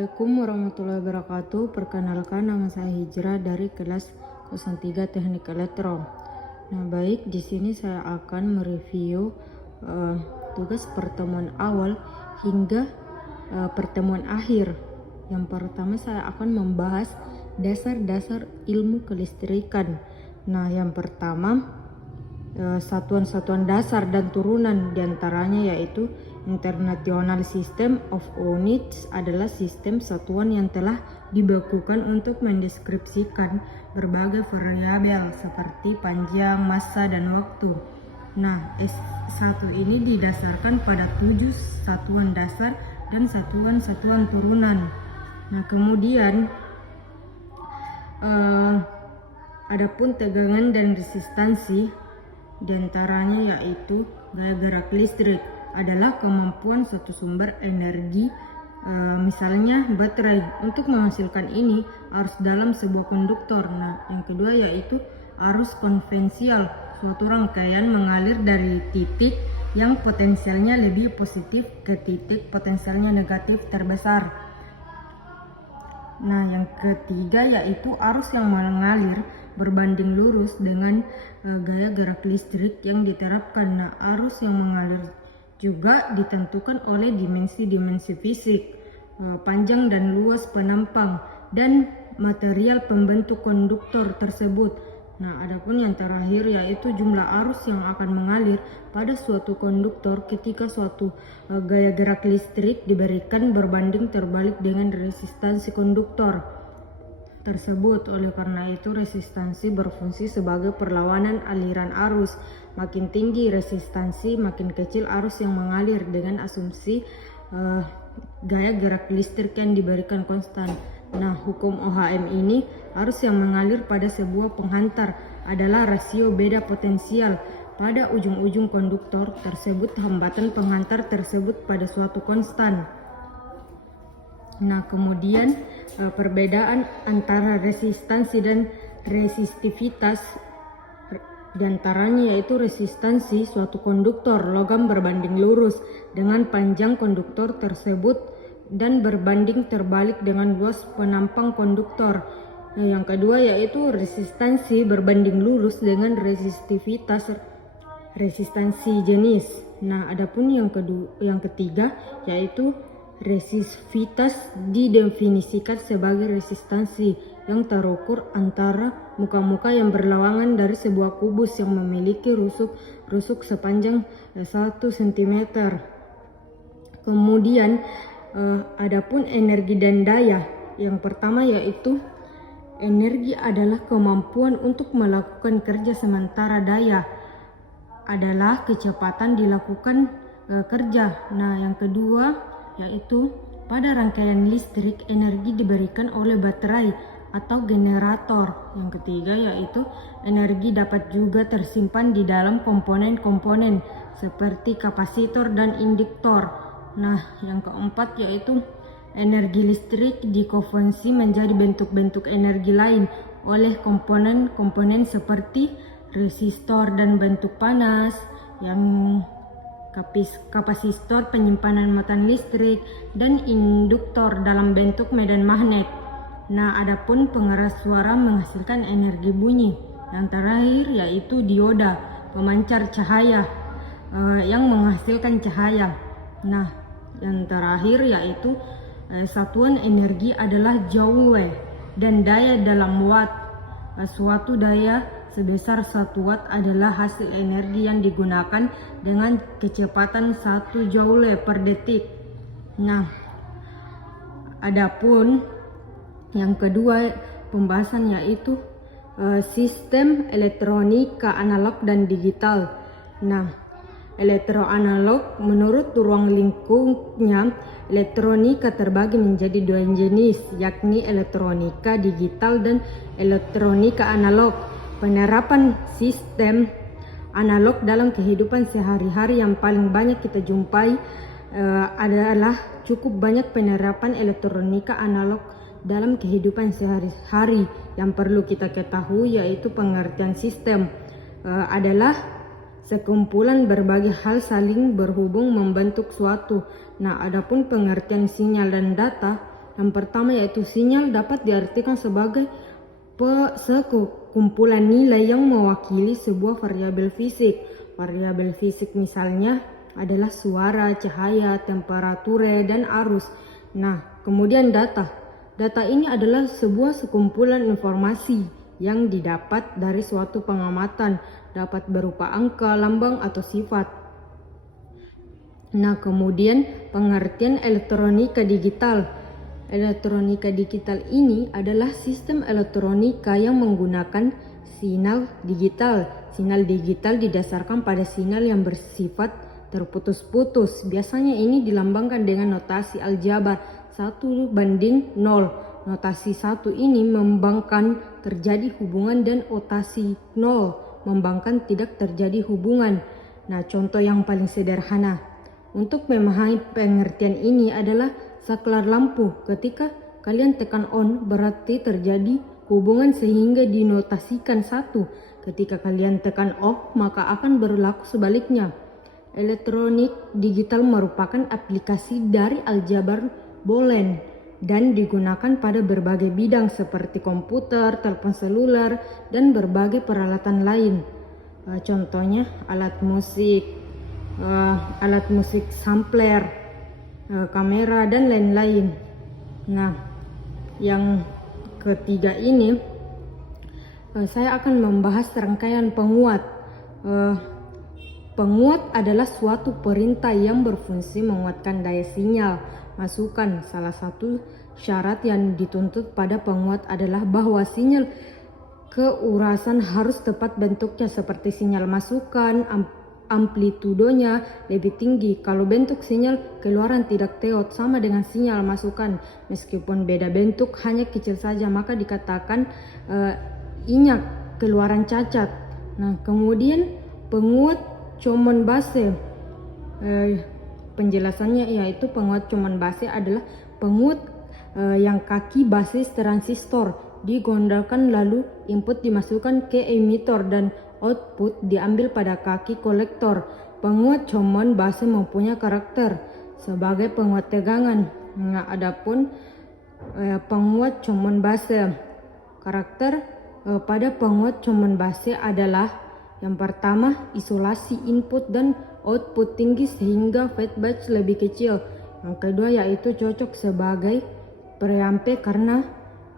Assalamualaikum warahmatullahi wabarakatuh. Perkenalkan, nama saya Hijrah dari kelas 03 Teknik Elektro. Nah, baik, di sini saya akan mereview tugas pertemuan awal hingga pertemuan akhir. Yang pertama saya akan membahas dasar-dasar ilmu kelistrikan. Nah, yang pertama satuan-satuan dasar dan turunan, diantaranya yaitu International System of Units adalah sistem satuan yang telah dibakukan untuk mendeskripsikan berbagai variabel seperti panjang, massa, dan waktu. Nah, S1 ini didasarkan pada 7 satuan dasar dan satuan-satuan turunan. Nah, kemudian adapun tegangan dan resistansi, diantaranya yaitu gaya gerak listrik adalah kemampuan suatu sumber energi, misalnya baterai, untuk menghasilkan ini arus dalam sebuah konduktor. Nah, yang kedua yaitu arus konvensial, suatu rangkaian mengalir dari titik yang potensialnya lebih positif ke titik potensialnya negatif terbesar. Nah, yang ketiga yaitu arus yang mengalir berbanding lurus dengan gaya gerak listrik yang diterapkan. Nah, arus yang mengalir juga ditentukan oleh dimensi-dimensi fisik, panjang dan luas penampang, dan material pembentuk konduktor tersebut. Nah, adapun yang terakhir yaitu jumlah arus yang akan mengalir pada suatu konduktor ketika suatu gaya gerak listrik diberikan berbanding terbalik dengan resistansi konduktor tersebut. Oleh karena itu, resistansi berfungsi sebagai perlawanan aliran arus. Makin tinggi resistansi, makin kecil arus yang mengalir, dengan asumsi gaya gerak listrik yang diberikan konstan. Nah, hukum OHM ini, arus yang mengalir pada sebuah penghantar adalah rasio beda potensial pada ujung-ujung konduktor tersebut hambatan penghantar tersebut pada suatu konstan. Nah, kemudian perbedaan antara resistansi dan resistivitas, diantaranya yaitu resistansi suatu konduktor logam berbanding lurus dengan panjang konduktor tersebut dan berbanding terbalik dengan luas penampang konduktor. Nah, yang kedua yaitu resistansi berbanding lurus dengan resistivitas resistansi jenis. Nah, adapun yang ketiga yaitu resistivitas didefinisikan sebagai resistansi yang terukur antara muka-muka yang berlawanan dari sebuah kubus yang memiliki rusuk sepanjang 1 cm. Kemudian adapun energi dan daya, yang pertama yaitu energi adalah kemampuan untuk melakukan kerja, sementara daya adalah kecepatan dilakukan kerja. Nah, yang kedua yaitu pada rangkaian listrik energi diberikan oleh baterai atau generator. Yang ketiga yaitu energi dapat juga tersimpan di dalam komponen-komponen seperti kapasitor dan induktor. Nah, yang keempat yaitu energi listrik dikonversi menjadi bentuk-bentuk energi lain oleh komponen-komponen seperti resistor dan bentuk panas, yang kapasitor penyimpanan muatan listrik, dan induktor dalam bentuk medan magnet. Nah, adapun pengeras suara menghasilkan energi bunyi. Yang terakhir yaitu dioda, pemancar cahaya yang menghasilkan cahaya. Nah, yang terakhir yaitu satuan energi adalah joule dan daya dalam watt. Suatu daya sebesar 1 watt adalah hasil energi yang digunakan dengan kecepatan 1 joule per detik. Nah, adapun yang kedua pembahasan yaitu sistem elektronika analog dan digital. Nah, elektroanalog menurut ruang lingkupnya, elektronika terbagi menjadi 2 jenis, yakni elektronika digital dan elektronika analog. Penerapan sistem analog dalam kehidupan sehari-hari yang paling banyak kita jumpai adalah cukup banyak penerapan elektronika analog dalam kehidupan sehari-hari. Yang perlu kita ketahui yaitu pengertian sistem adalah sekumpulan berbagai hal saling berhubung membentuk suatu. Nah, adapun pengertian sinyal dan data Yang pertama yaitu sinyal dapat diartikan sebagai sekumpulan nilai yang mewakili sebuah variabel fisik. Variabel fisik misalnya adalah suara, cahaya, temperatur, dan arus. Nah, kemudian data. Data ini adalah sebuah sekumpulan informasi yang didapat dari suatu pengamatan, dapat berupa angka, lambang, atau sifat. Nah, kemudian pengertian elektronika digital. Elektronika digital ini adalah sistem elektronika yang menggunakan sinyal digital. Sinyal digital didasarkan pada sinyal yang bersifat terputus-putus. Biasanya ini dilambangkan dengan notasi aljabar 1:0. Notasi 1 ini membangkang terjadi hubungan dan notasi 0 membangkang tidak terjadi hubungan. Nah, contoh yang paling sederhana untuk memahami pengertian ini adalah saklar lampu. Ketika kalian tekan on, berarti terjadi hubungan sehingga dinotasikan 1. Ketika kalian tekan off, maka akan berlaku sebaliknya. Elektronik digital merupakan aplikasi dari aljabar Boolean dan digunakan pada berbagai bidang seperti komputer, telepon seluler, dan berbagai peralatan lain. Contohnya alat musik sampler, kamera, dan lain-lain. Nah, yang ketiga ini saya akan membahas rangkaian penguat. Penguat adalah suatu perintah yang berfungsi menguatkan daya sinyal masukan. Salah satu syarat yang dituntut pada penguat adalah bahwa sinyal keurasan harus tepat bentuknya, seperti sinyal masukan, amplitudonya lebih tinggi. Kalau bentuk sinyal keluaran tidak teot sama dengan sinyal masukan, meskipun beda bentuk hanya kecil saja, maka dikatakan inyak, keluaran cacat. Nah, kemudian penguat Common base, penjelasannya yaitu penguat Common base adalah penguat yang kaki basis transistor digondalkan, lalu input dimasukkan ke emitter dan output diambil pada kaki kolektor. Penguat Common base mempunyai karakter sebagai penguat tegangan. Nah, adapun penguat Common base, karakter pada penguat Common base adalah yang pertama, isolasi input dan output tinggi sehingga feedback lebih kecil. Yang kedua yaitu cocok sebagai preamp karena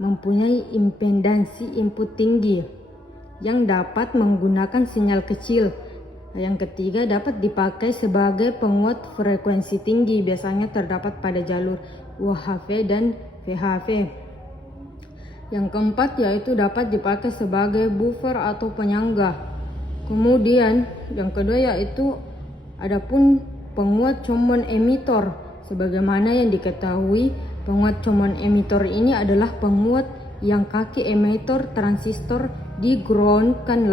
mempunyai impedansi input tinggi yang dapat menggunakan sinyal kecil. Yang ketiga, dapat dipakai sebagai penguat frekuensi tinggi, biasanya terdapat pada jalur UHF dan VHF. Yang keempat yaitu dapat dipakai sebagai buffer atau penyangga. Kemudian yang kedua yaitu adapun penguat Common emitter. Sebagaimana yang diketahui, penguat Common emitter ini adalah penguat yang kaki emitter transistor digroundkan,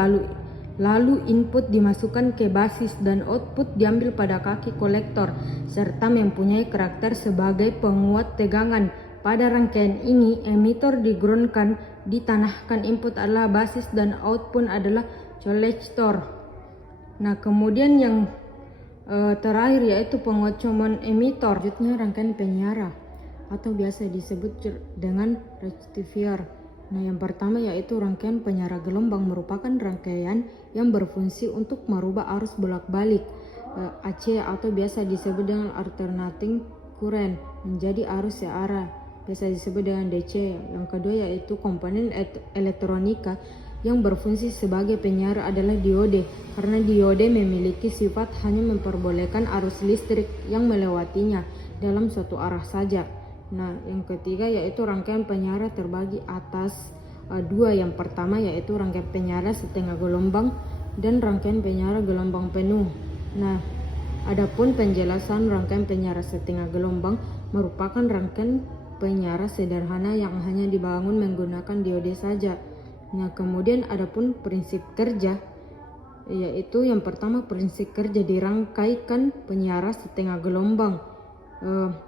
lalu input dimasukkan ke basis dan output diambil pada kaki kolektor, serta mempunyai karakter sebagai penguat tegangan. Pada rangkaian ini, emitter digroundkan, ditanahkan, input adalah basis dan output adalah kolektor. Nah, kemudian yang terakhir yaitu penguat Common emitter. Selanjutnya rangkaian penyiar atau biasa disebut dengan rectifier. Nah, yang pertama yaitu rangkaian penyiar gelombang, merupakan rangkaian yang berfungsi untuk merubah arus bolak-balik AC atau biasa disebut dengan alternating current menjadi arus searah, biasa disebut dengan DC. Yang kedua yaitu komponen elektronika yang berfungsi sebagai penyiar adalah diode, karena diode memiliki sifat hanya memperbolehkan arus listrik yang melewatinya dalam suatu arah saja. Nah, yang ketiga yaitu rangkaian penyiar terbagi atas dua. Yang pertama yaitu rangkaian penyiar setengah gelombang dan rangkaian penyiar gelombang penuh. Nah, adapun penjelasan rangkaian penyiar setengah gelombang merupakan rangkaian penyiar sederhana yang hanya dibangun menggunakan diode saja. Nah, kemudian adapun prinsip kerja, yaitu yang pertama prinsip kerja dirangkaikan penyiar setengah gelombang.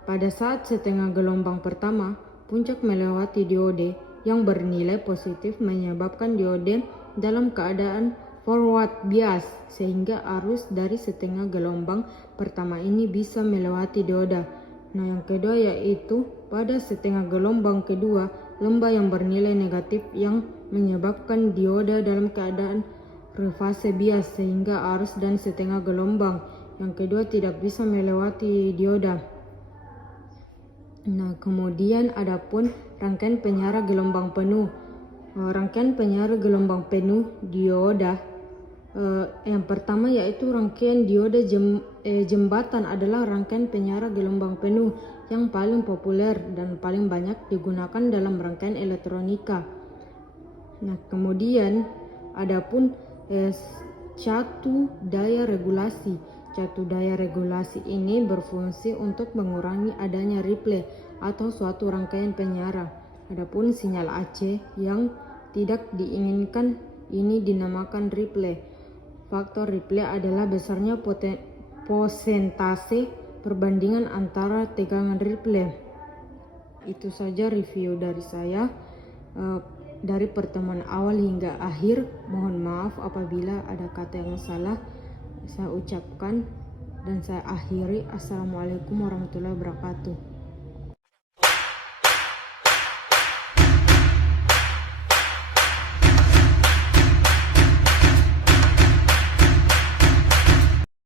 Pada saat setengah gelombang pertama, puncak melewati diode yang bernilai positif menyebabkan diode dalam keadaan forward bias, sehingga arus dari setengah gelombang pertama ini bisa melewati dioda. Nah, yang kedua yaitu pada setengah gelombang kedua, lembah yang bernilai negatif yang menyebabkan dioda dalam keadaan refase bias sehingga arus dan setengah gelombang yang kedua tidak bisa melewati dioda. Nah, kemudian adapun rangkaian penyara gelombang penuh. Rangkaian penyara gelombang penuh dioda yang pertama yaitu rangkaian dioda jembatan adalah rangkaian penyara gelombang penuh yang paling populer dan paling banyak digunakan dalam rangkaian elektronika. Nah, kemudian adapun catu daya regulasi. Catu daya regulasi ini berfungsi untuk mengurangi adanya ripple atau suatu rangkaian penyara. Adapun sinyal AC yang tidak diinginkan ini dinamakan ripple. Faktor ripple adalah besarnya persentase perbandingan antara tegangan ripple. Itu saja review dari saya dari pertemuan awal hingga akhir. Mohon maaf apabila ada kata yang salah saya ucapkan dan saya akhiri. Assalamualaikum warahmatullahi wabarakatuh.